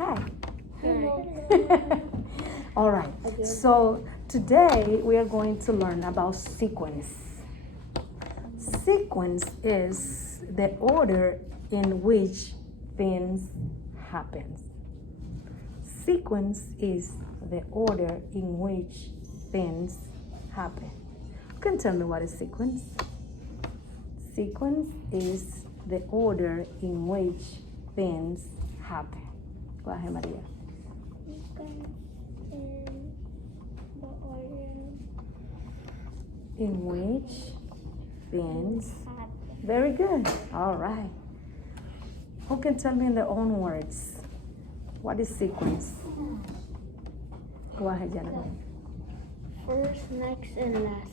Hi. Hi. All right. So today we are going to learn about sequence. Sequence is the order in which things happen. Sequence is the order in which things happen. You can tell me what is sequence? Sequence is the order in which things happen. Go ahead, Maria. Sequence in the order In which things. happen. Very good. All right. Who can tell me in their own words? What is sequence? Go ahead, Jennifer. First, next, and last.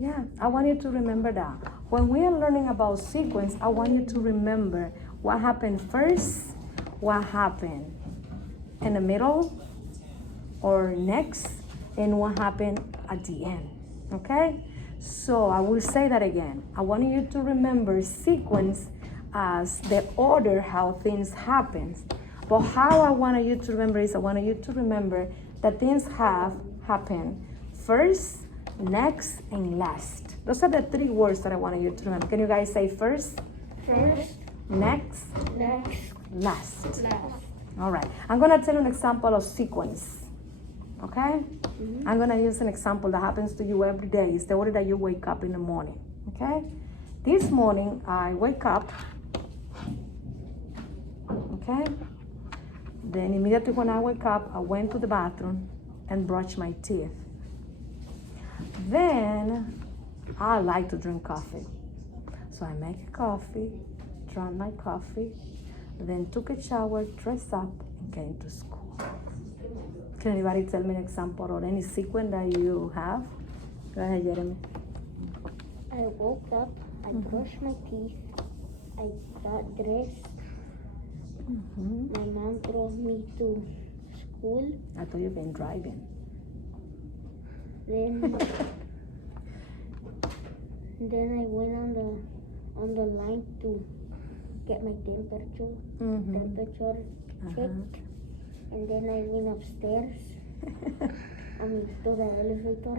Yeah, I want you to remember that. When we are learning about sequence, I want you to remember what happened first, what happened in the middle or next, and what happened at the end. Okay? So I will say that again. I want you to remember sequence as the order how things happen. But how I want you to remember is I want you to remember that things have happened first, next, and last. Those are the three words that I want you to remember. Can you guys say first, First, next, next, last? last. All right. I'm going to tell you an example of sequence. Okay? I'm going to use an example that happens to you every day. It's the order that you wake up in the morning. Okay? This morning, I wake up. Okay? Then immediately when I wake up, I went to the bathroom and brushed my teeth. Then, I like to drink coffee. So I make a coffee, drank my coffee, then took a shower, dressed up, and came to school. Can anybody tell me an example or any sequence that you have? Go ahead, Jeremy. I woke up, I brushed my teeth, I got dressed, my mom drove me to school, I thought you've been driving. then I went on the line to get my temperature checked, and then I went upstairs, to the elevator,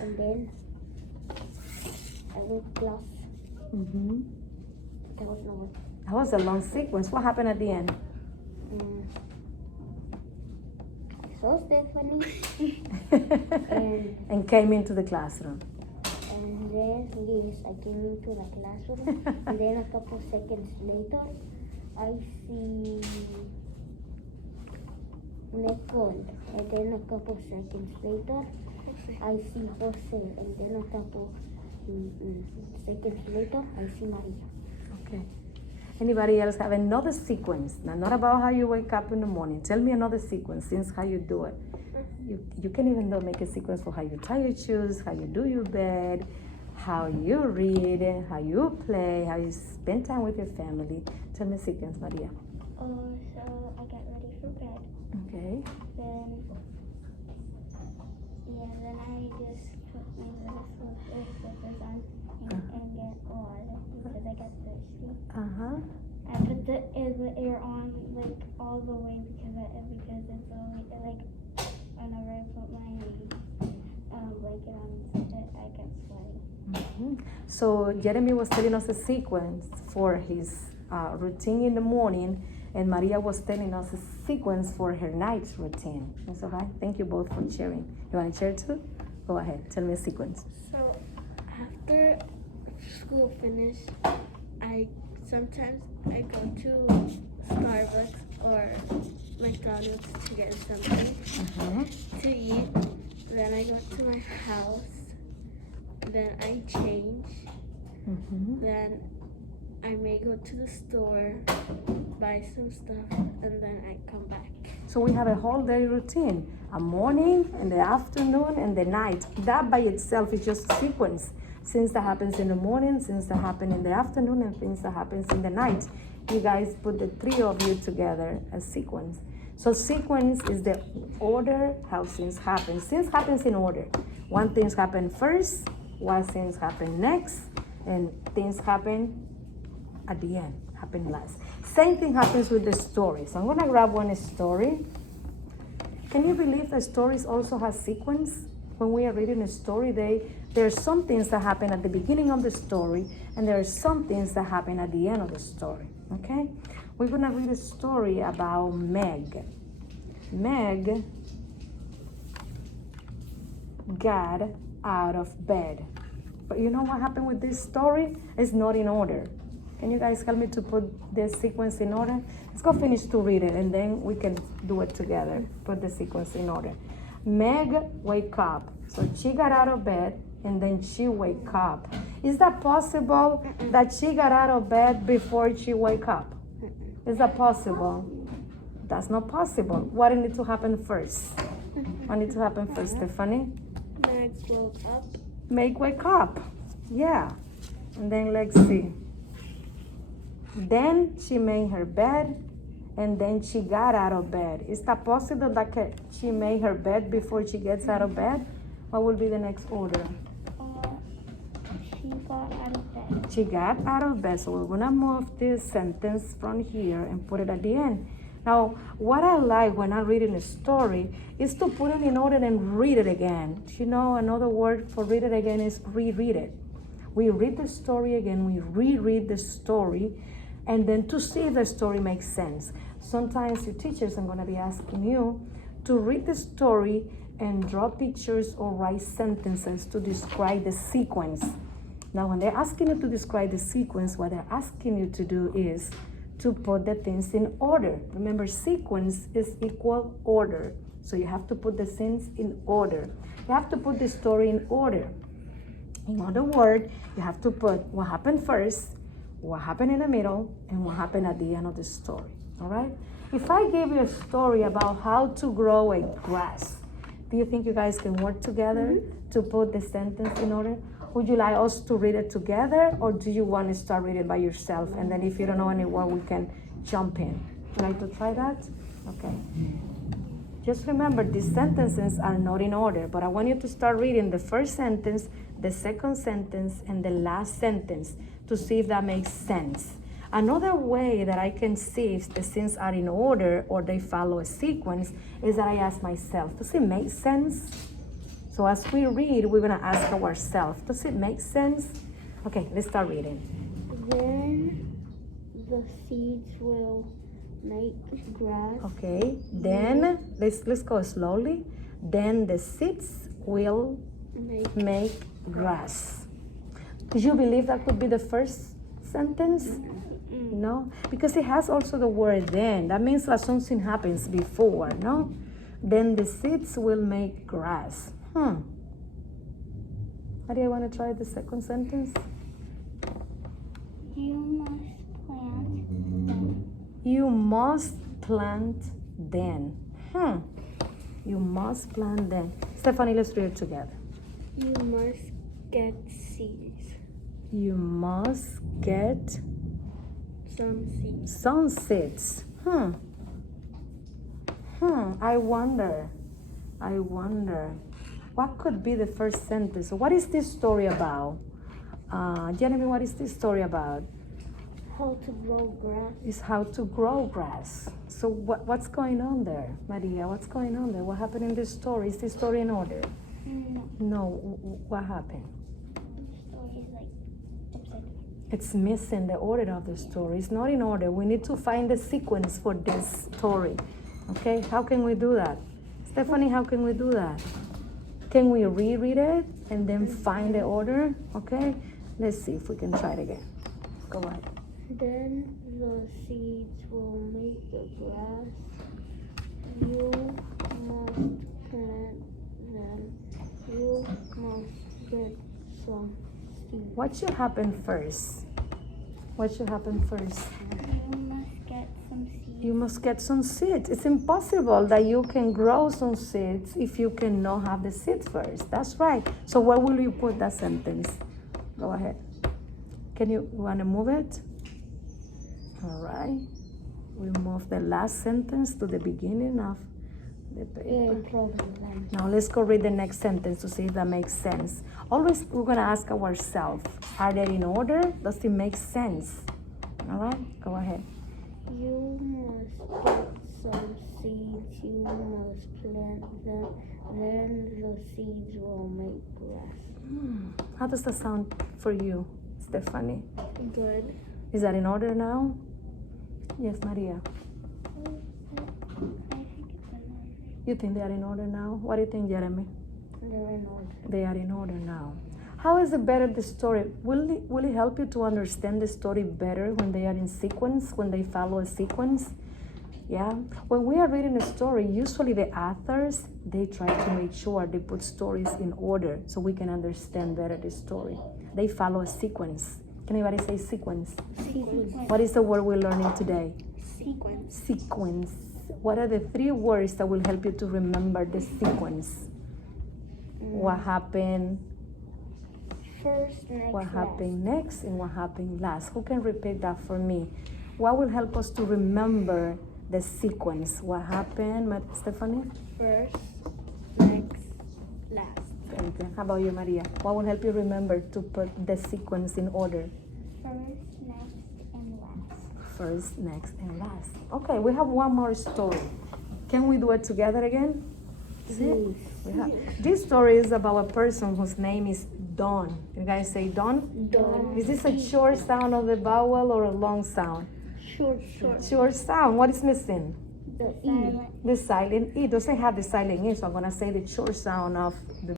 and then I went to class. That was not That was a long sequence. What happened at the end? So Stephanie, And came into the classroom. and then yes, I came into the classroom, and then a couple seconds later, I see Nicole, and then a couple seconds later, I see Jose, and then a couple seconds later, I see Maria. Okay. Anybody else have another sequence? Now, not about how you wake up in the morning. Tell me another sequence since how you do it. You can even make a sequence for how you tie your shoes, how you do your bed, how you read, how you play, how you spend time with your family. Tell me a sequence, Maria. So I got ready for bed. Okay. Then I just put my little slippers on and get water because I got thirsty. I put the air on like all the way because it's only like whenever I put my blanket on, I get sweaty. So Jeremy was telling us a sequence for his routine in the morning, and Maria was telling us a sequence for her night routine. That's all right. Thank you both for sharing. You want to share too? Go ahead. Tell me a sequence. So after school finished, sometimes I go to Starbucks or McDonald's to get something to eat. Then I go to my house. Then I change. Then I may go to the store, buy some stuff, and then I come back. So we have a whole day routine, a morning and the afternoon and the night. That by itself is just a sequence. Things that happens in the morning, things that happen in the afternoon, and things that happens in the night. You guys put the three of you together as sequence. So sequence is the order how things happen. Things happens in order. One things happen first, one things happen next, and things happen at the end. happened last. Same thing happens with the story. So I'm gonna grab one story. Can you believe that stories also have sequence? When we are reading a story, there are some things that happen at the beginning of the story, and there are some things that happen at the end of the story. Okay? We're gonna read a story about Meg. Meg got out of bed. But you know what happened with this story? It's not in order. Can you guys help me to put this sequence in order? Let's go finish to read it and then we can do it together. Put the sequence in order. Meg wake up. So she got out of bed and then she wake up. Is that possible that she got out of bed before she wake up? Is that possible? That's not possible. What needs to happen first? What needs to happen first, Stephanie? Meg woke up. Meg wake up. Yeah. And then let's see. Then she made her bed and then she got out of bed. Is that possible that she made her bed before she gets out of bed? What will be the next order? She got out of bed. She got out of bed. So we're gonna move this sentence from here and put it at the end. Now, what I like when I'm reading a story is to put it in order and read it again. You know, another word for read it again is reread it. We read the story again, we reread the story, and then to see if the story makes sense. Sometimes your teachers are going to be asking you to read the story and draw pictures or write sentences to describe the sequence. Now, when they're asking you to describe the sequence, what they're asking you to do is to put the things in order. Remember, sequence is equal order. So you have to put the things in order. You have to put the story in order. In other words, you have to put what happened first, what happened in the middle, and what happened at the end of the story. All right? If I gave you a story about how to grow a grass, do you think you guys can work together to put the sentence in order? Would you like us to read it together, or do you want to start reading by yourself? And then if you don't know any word, we can jump in. Would you like to try that? Okay. Just remember, these sentences are not in order, but I want you to start reading the first sentence, the second sentence, and the last sentence to see if that makes sense. Another way that I can see if the things are in order or they follow a sequence is that I ask myself, does it make sense? So as we read, we're gonna ask ourselves, does it make sense? Okay, let's start reading. Then the seeds will make grass. Okay, then let's go slowly. Then the seeds will make grass. Do you believe that could be the first sentence? No, because it has also the word then. That means that something happens before, no? Then the seeds will make grass. How do you want to try the second sentence? You must plant. You must plant then. You must plant then. Stephanie, let's read it together. You must get seeds. You must get Some seeds. some seeds. I wonder. What could be the first sentence? What is this story about? Genevieve, what is this story about? How to grow grass. Is how to grow grass. So what's going on there, Maria? What's going on there? What happened in this story? Is this story in order? No. What happened? The story is like upside down. It's missing the order of the story. It's not in order. We need to find the sequence for this story. Okay, how can we do that? Stephanie, how can we do that? Can we reread it and then find the order? Okay, let's see if we can try it again. Go ahead. Then the seeds will make the grass. You must plant them. You must get some seeds. What should happen first? What should happen first? You must get some seeds. You must get some seeds. It's impossible that you can grow some seeds if you cannot have the seeds first. That's right. So where will you put that sentence? Go ahead. Can you want to move it? All right. We move the last sentence to the beginning of the paper. Now let's go read the next sentence to see if that makes sense. Always we're going to ask ourselves, are they in order? Does it make sense? All right, go ahead. You must get some seeds. You must plant them. Then the seeds will make grass. How does that sound for you, Stephanie? Good. Is that in order now? Yes, Maria. You think they are in order now? What do you think, Jeremy? They're in order. They are in order now. How is it better, the story? Will it help you to understand the story better when they are in sequence, when they follow a sequence? Yeah? When we are reading a story, usually the authors, they try to make sure they put stories in order so we can understand better the story. They follow a sequence. Can anybody say sequence? Sequence. What is the word we're learning today? Sequence. Sequence. What are the 3 words that will help you to remember the sequence? What happened? First, next, What last. happened next and what happened last? Who can repeat that for me? What will help us to remember the sequence? What happened, Stephanie? First, next, last. Very good. How about you, Maria? What will help you remember to put the sequence in order? First, next, and last. First, next, and last. Okay, we have one more story. Can we do it together again? This story is about a person whose name is Don. Can you guys say Don? Don. Is this a short sound of the vowel or a long sound? Short. Short sound. What is missing? The silent. The silent E. It doesn't have the silent E, so I'm going to say the short sound of the